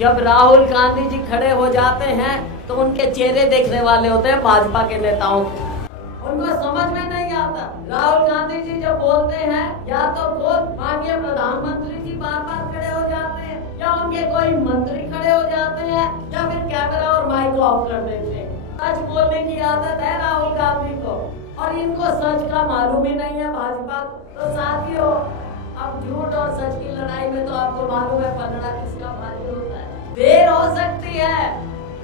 जब राहुल गांधी जी खड़े हो जाते हैं तो उनके चेहरे देखने वाले होते हैं भाजपा के नेताओं के। उनको समझ में नहीं आता। राहुल गांधी जी जब बोलते हैं या तो खुद माननीय प्रधानमंत्री जी बार बार खड़े हो जाते हैं या उनके कोई मंत्री खड़े हो जाते हैं या फिर कैमरा और माइक ऑफ कर देते हैं। सच बोलने की आदत है राहुल गांधी को और इनको सच का मालूम ही नहीं है भाजपा को। तो साथियों, अब झूठ और सच की लड़ाई में तो आपको मालूम है पलड़ा किसका भारी होता है। देर हो सकती है,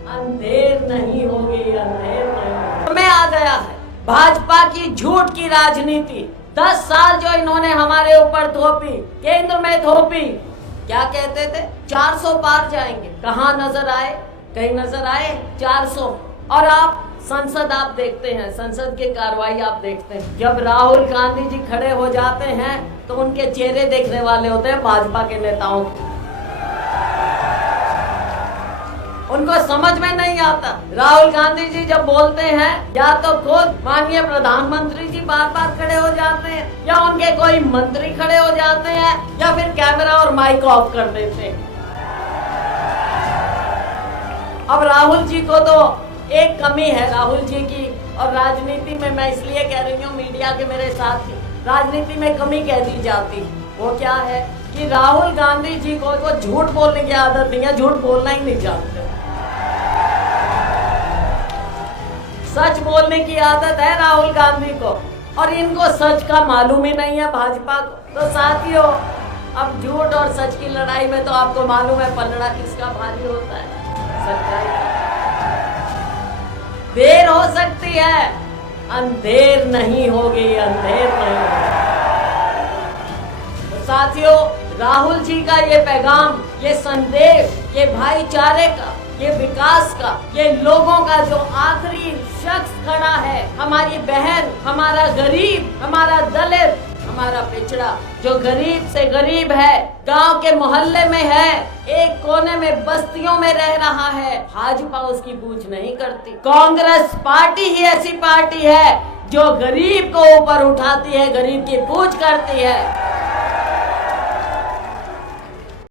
अंधेर नहीं होगी, अंधेर नहीं। में आ गया है भाजपा की झूठ की राजनीति। 10 साल जो इन्होंने हमारे ऊपर थोपी, केंद्र में थोपी। क्या कहते थे 400 पार जाएंगे, कहाँ नजर आए? कहीं नजर आए 400? और आप संसद आप देखते हैं, संसद की कार्रवाई आप देखते हैं। जब राहुल गांधी जी खड़े हो जाते हैं तो उनके चेहरे देखने वाले होते हैं भाजपा के नेताओं के। उनको समझ में नहीं आता। राहुल गांधी जी जब बोलते हैं या तो खुद माननीय प्रधानमंत्री जी बार बार खड़े हो जाते हैं या उनके कोई मंत्री खड़े हो जाते हैं या फिर कैमरा और माइक ऑफ कर देते हैं। अब राहुल जी को तो एक कमी है राहुल जी की, और राजनीति में मैं इसलिए कह रही हूँ, मीडिया के मेरे साथ राजनीति में कमी कह दी जाती। वो क्या है कि राहुल गांधी जी को झूठ बोलने की आदत नहीं है, झूठ बोलना ही नहीं जानते। सच बोलने की आदत है राहुल गांधी को और इनको सच का मालूम ही नहीं है भाजपा को। तो साथियों, अब झूठ और सच की लड़ाई में तो आपको मालूम है पलड़ा किसका भारी होता है, सच्चाई का। देर हो सकती है, अंधेर नहीं होगी, अंधेर नहीं होगी। तो साथियों, राहुल जी का ये पैगाम, ये संदेश, ये भाईचारे का, ये विकास का, ये लोगों का जो आखिरी शख्स खड़ा है, हमारी बहन, हमारा गरीब, हमारा दलित, हमारा पिछड़ा, जो गरीब से गरीब है, गांव के मोहल्ले में है, एक कोने में बस्तियों में रह रहा है, भाजपा उसकी पूछ नहीं करती। कांग्रेस पार्टी ही ऐसी पार्टी है जो गरीब को ऊपर उठाती है, गरीब की पूछ करती है।